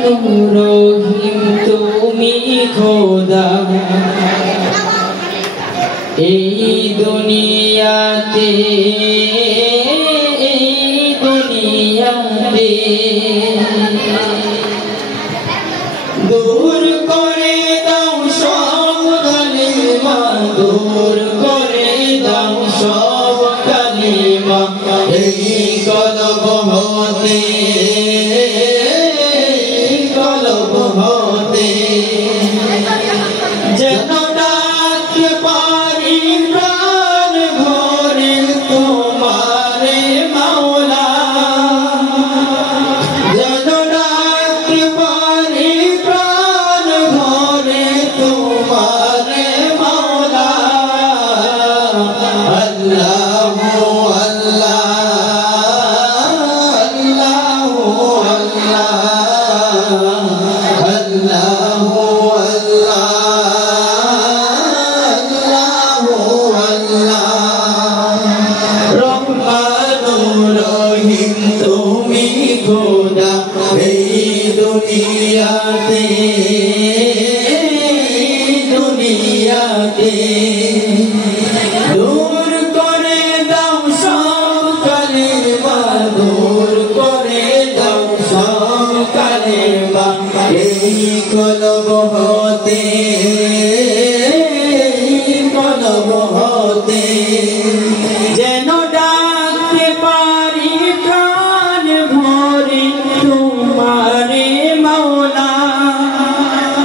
রহিম তুমি খোদা এই দুনিয়াতে দূর করে দাও সব কালিমা দূর করে দাও সব কালিমা এই কলব হতে যেন ডাকতে পারি প্রাণ ভরে তোমারে মাওলা যেন ডাকতে পারি প্রাণ ভরে তোমারে মাওলা আল্লাহু খোদা এই দুনিয়াতে দূর করে দাও সব কালিমা দূর করে দাও সব কালিমা এই কলব হতে যেন ডাকতে পারি প্রাণ ভরে তোমারে মাওলা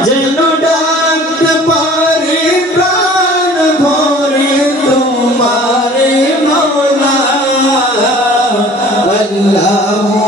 যেন ডাকতে পারি প্রাণ ভরে তোমারে মাওলা আল্লাহু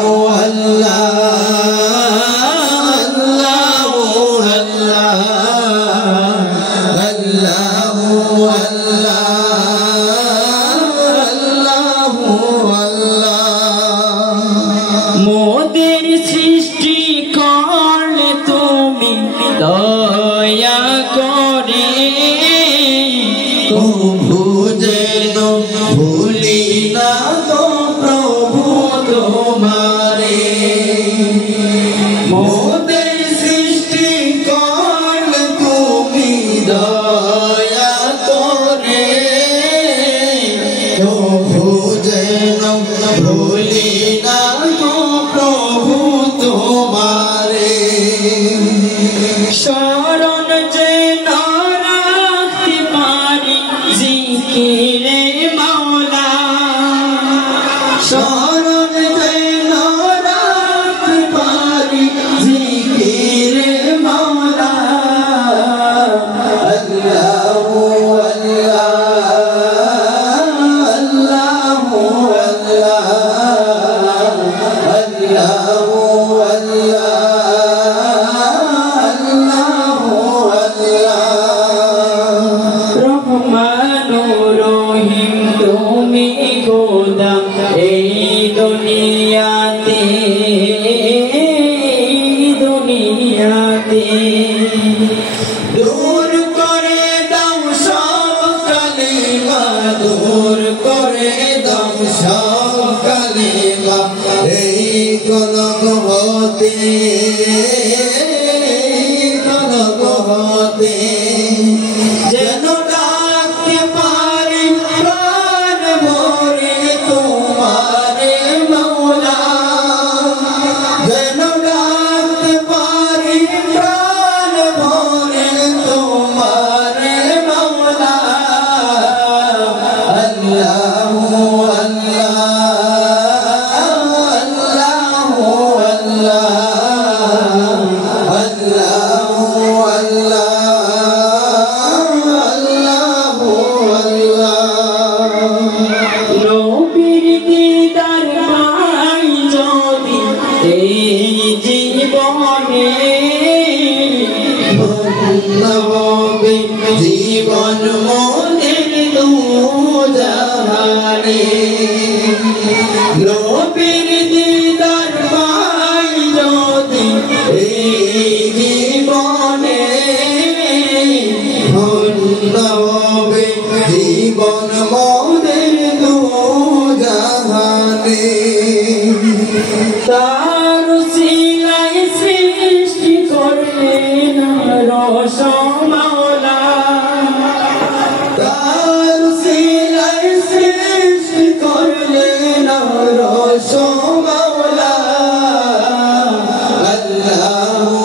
মোদের সৃষ্টি করলে তুমি দয়া করে কভু যেন ভুলি না তো প্রভু তোমারে মোদের সৃষ্টি করলে তুমি দয়া করে কভু যেন ভুলি না প্রভু তোমারে শরণ যেন রাখতে পারি জিকিরে মাওলা শরণ যেন রাখতে পারি জিকিরে মাওলা আল্লাহু রহিম তুমি খোদা এই দুনিয়াতে দূর করে দাও সব কালিমা দূর করে দাও সব কালিমা এই কলব হতে যেন ডাকতে পারি প্রাণ ভরে তোমারে মাওলা যেন ডাকতে পারি প্রাণ ভরে তোমারে মাওলা আল্লাহু নবীর দিদার পাই যদি এই জীবনে ধন্য হবে জীবন মোদের দুজাহানে নবীর দিদার পাই যদি এই জীবনে ধন্য হবে জীবন মোদের দুজাহানে তার সিলাই সাল্লাল্লাহু